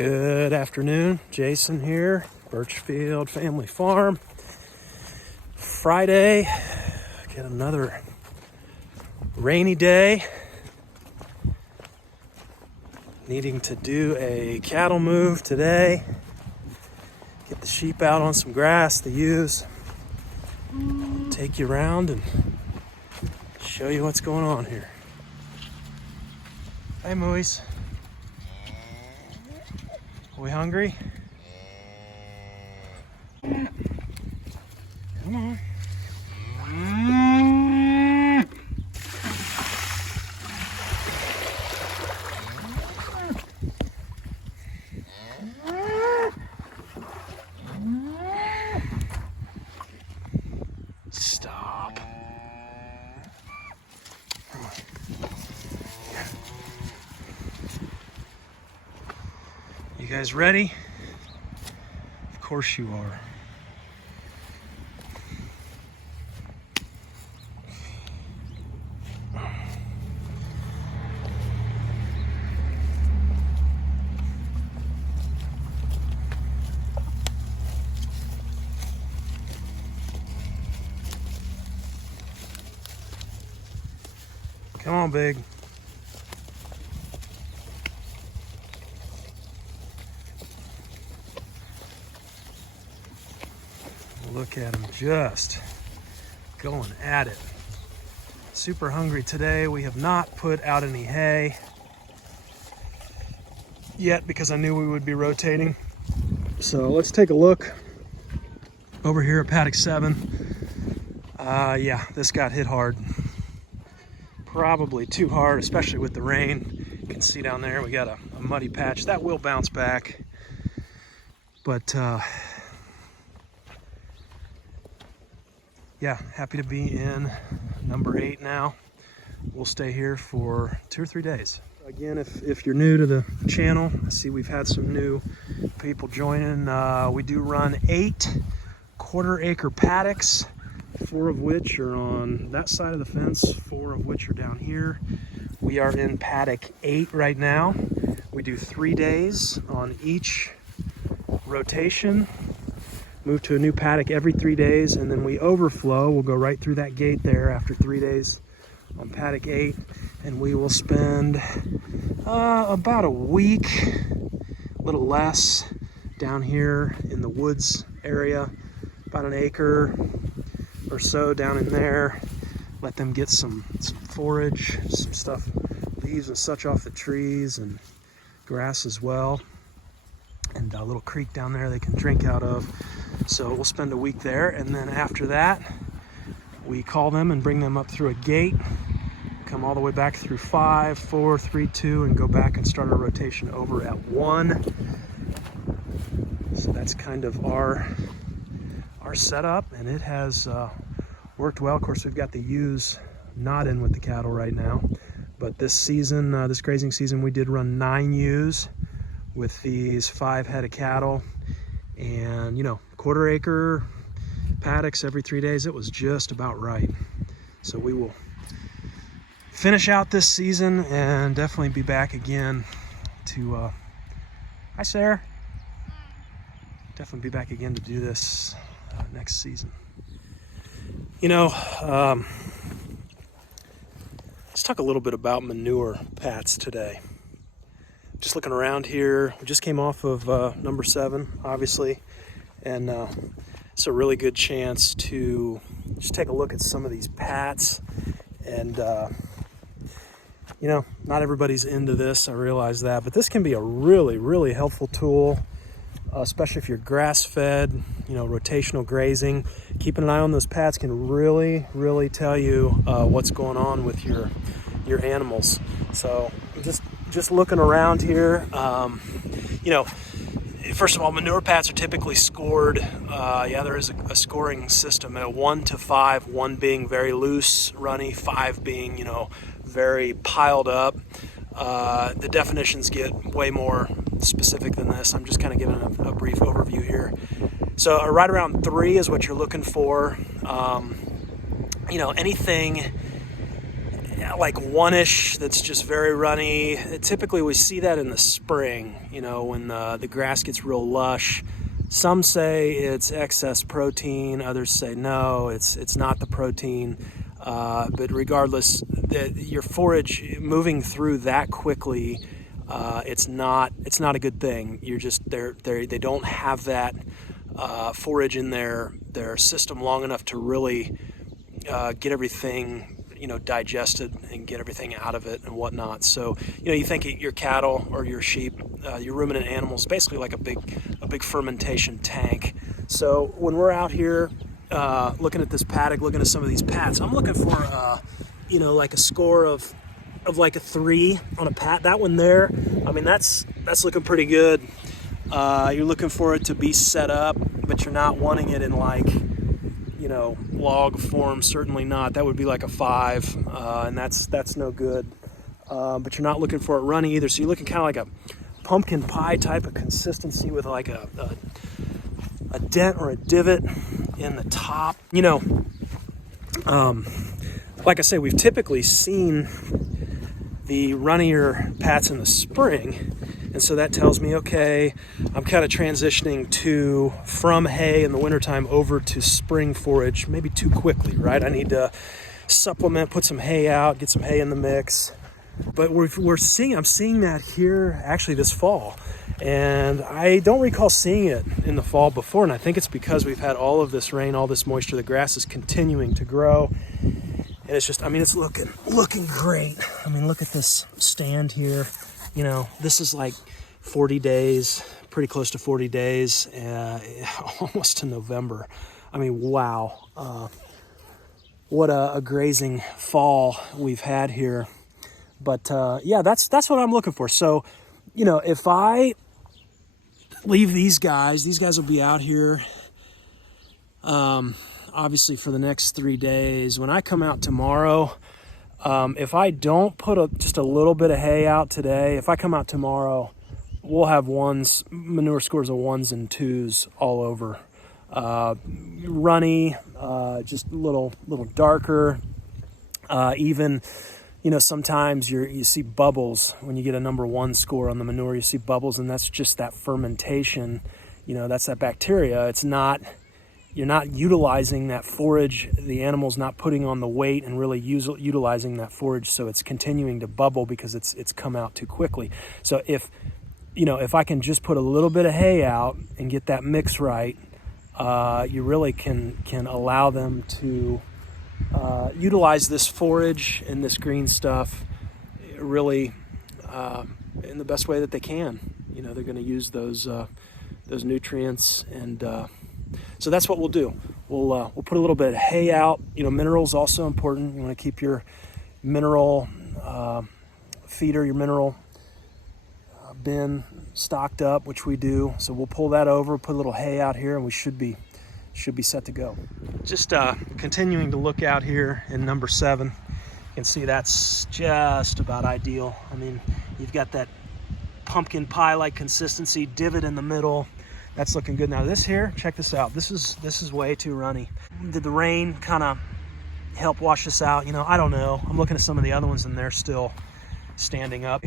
Good afternoon, Jason here, Birchfield Family Farm. Friday, get another rainy day. Needing to do a cattle move today. Get the sheep out on some grass to use. Take you around and show you what's going on here. Hey, Mooies. Are we hungry? Come on. Stop. Come on. You guys ready? Of course you are. Come on, big. Look at him just going at it. Super hungry today. We have not put out any hay yet because I knew we would be rotating. So let's take a look over here at paddock 7. Yeah, this got hit hard. Probably too hard, especially with the rain. You can see down there we got a muddy patch. That will bounce back. But yeah, happy to be in number 8 now. We'll stay here for 2 or 3 days. Again, if you're new to the channel, I see we've had some new people joining. We do run 8 quarter-acre paddocks, 4 of which are on that side of the fence, 4 of which are down here. We are in paddock 8 right now. We do 3 days on each rotation. Move to a new paddock every 3 days, and then we overflow. We'll go right through that gate there after 3 days on paddock 8, and we will spend about a week, a little less, down here in the woods area, about an acre or so down in there. Let them get some forage, some stuff, leaves and such off the trees, and grass as well, and a little creek down there they can drink out of. So we'll spend a week there, and then after that we call them and bring them up through a gate, come all the way back through 5, 4, 3, 2, and go back and start our rotation over at 1. So that's kind of our setup, and it has worked well. Of course, we've got the ewes not in with the cattle right now, but this season, this grazing season, we did run 9 ewes with these 5 head of cattle, and you know, quarter-acre paddocks every 3 days. It was just about right. So we will finish out this season and definitely be back again to hi Sarah, definitely be back again to do this next season. You know, let's talk a little bit about manure pats today. Just looking around here, we just came off of number 7, obviously, and it's a really good chance to just take a look at some of these pats. And you know, not everybody's into this, I realize that, but this can be a really helpful tool, especially if you're grass-fed, you know, rotational grazing. Keeping an eye on those pats can really tell you what's going on with your animals. So just looking around here, you know, first of all, manure pats are typically scored. Yeah, there is a scoring system, a 1 to 5, 1 being very loose, runny, 5 being, you know, very piled up. The definitions get way more specific than this. I'm just kind of giving a brief overview here. So right around 3 is what you're looking for. You know, anything like one-ish that's just very runny. Typically we see that in the spring, you know, when the grass gets real lush. Some say it's excess protein, others say no, it's not the protein. But regardless, your forage moving through that quickly, it's not a good thing. You're just they don't have that forage in their system long enough to really get everything, you know, digested and get everything out of it and whatnot. So, you know, you think your cattle or your sheep, your ruminant animals, basically like a big fermentation tank. So when we're out here looking at this paddock, looking at some of these pats, I'm looking for, you know, like a score of like a 3 on a pat. That one there, I mean, that's looking pretty good. You're looking for it to be set up, but you're not wanting it in like, you know, log form, certainly not. That would be like a 5, and that's no good. But you're not looking for it runny either. So you're looking kind of like a pumpkin pie type of consistency with like a dent or a divot in the top. You know, like I say, we've typically seen the runnier pats in the spring. And so that tells me, okay, I'm kind of transitioning from hay in the wintertime over to spring forage, maybe too quickly, right? I need to supplement, put some hay out, get some hay in the mix. But I'm seeing that here actually this fall. And I don't recall seeing it in the fall before. And I think it's because we've had all of this rain, all this moisture. The grass is continuing to grow. And it's just, I mean, it's looking great. I mean, look at this stand here. You know, this is like 40 days, pretty close to 40 days, almost to November. I mean, wow. What a grazing fall we've had here. But yeah, that's what I'm looking for. So, you know, if I leave these guys will be out here, obviously for the next 3 days. When I come out tomorrow, if I don't put just a little bit of hay out today, if I come out tomorrow, we'll have manure scores of 1s and 2s all over. Runny, just a little darker. Even, you know, sometimes you see bubbles when you get a number 1 score on the manure. You see bubbles, and that's just that fermentation. You know, that's that bacteria. You're not utilizing that forage. The animal's not putting on the weight and really utilizing that forage, so it's continuing to bubble because it's come out too quickly. So if I can just put a little bit of hay out and get that mix right, you really can allow them to utilize this forage and this green stuff really in the best way that they can. You know, they're going to use those nutrients, and so that's what we'll do. We'll put a little bit of hay out. You know, minerals also important. You want to keep your mineral feeder, your mineral bin stocked up, which we do. So we'll pull that over, put a little hay out here, and we should be set to go. Just continuing to look out here in number 7. You can see that's just about ideal. I mean, you've got that pumpkin pie-like consistency, divot in the middle. That's looking good. Now this here, check this out. This is way too runny. Did the rain kind of help wash this out? You know, I don't know. I'm looking at some of the other ones and they're still standing up.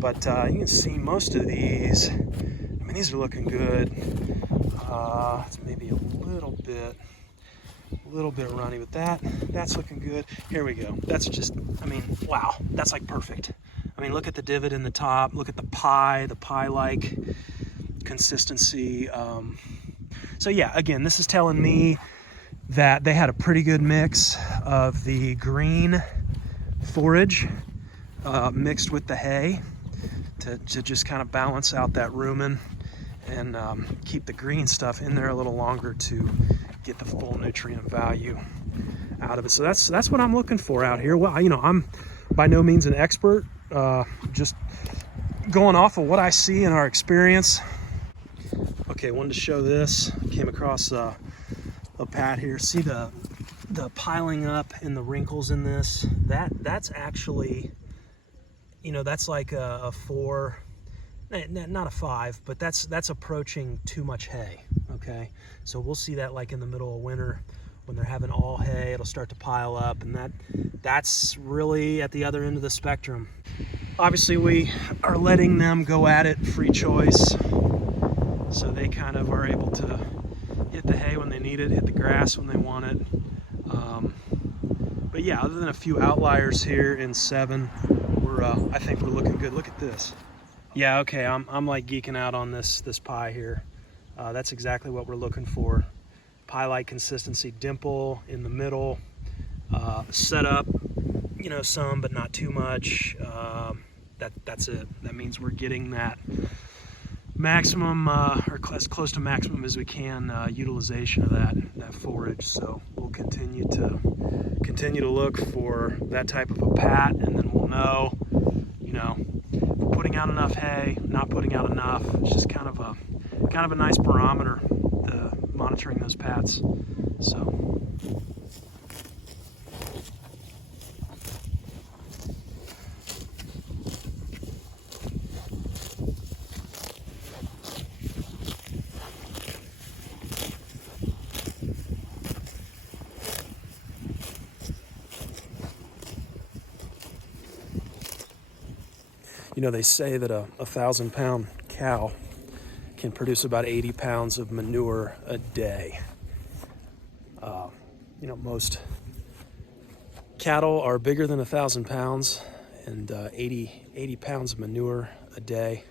But you can see most of these, I mean, these are looking good. It's maybe a little bit runny, but that's looking good. Here we go. That's just, I mean, wow, that's like perfect. I mean, look at the divot in the top, look at the pie-like consistency. So yeah, again, this is telling me that they had a pretty good mix of the green forage mixed with the hay to just kind of balance out that rumen and keep the green stuff in there a little longer to get the full nutrient value out of it. So that's what I'm looking for out here. Well, you know, I'm by no means an expert, just going off of what I see in our experience. Okay, wanted to show this. Came across a pat here. See the piling up and the wrinkles in this? That's actually, you know, that's like a 4, not a 5, but that's approaching too much hay. Okay, so we'll see that like in the middle of winter When they're having all hay, it'll start to pile up, and that's really at the other end of the spectrum. Obviously, we are letting them go at it free choice, so they kind of are able to hit the hay when they need it, hit the grass when they want it. But yeah, other than a few outliers here in 7, I think we're looking good. Look at this. Yeah, okay, I'm like geeking out on this pie here. That's exactly what we're looking for. Pie-like consistency, dimple in the middle, setup, you know, some but not too much. That's it. That means we're getting that maximum or as close to maximum as we can utilization of that forage. So we'll continue to look for that type of a pat, and then we'll know, you know, if we're putting out enough hay, not putting out enough. It's just kind of a nice barometer, monitoring those pats. So you know, they say that a 1,000-pound cow can produce about 80 pounds of manure a day. You know, most cattle are bigger than 1,000 pounds, and 80 pounds of manure a day.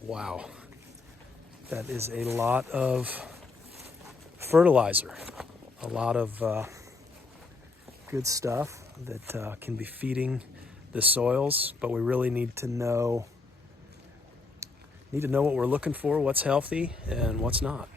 Wow, that is a lot of fertilizer, a lot of good stuff that can be feeding the soils, but we really need to know what we're looking for, what's healthy and what's not.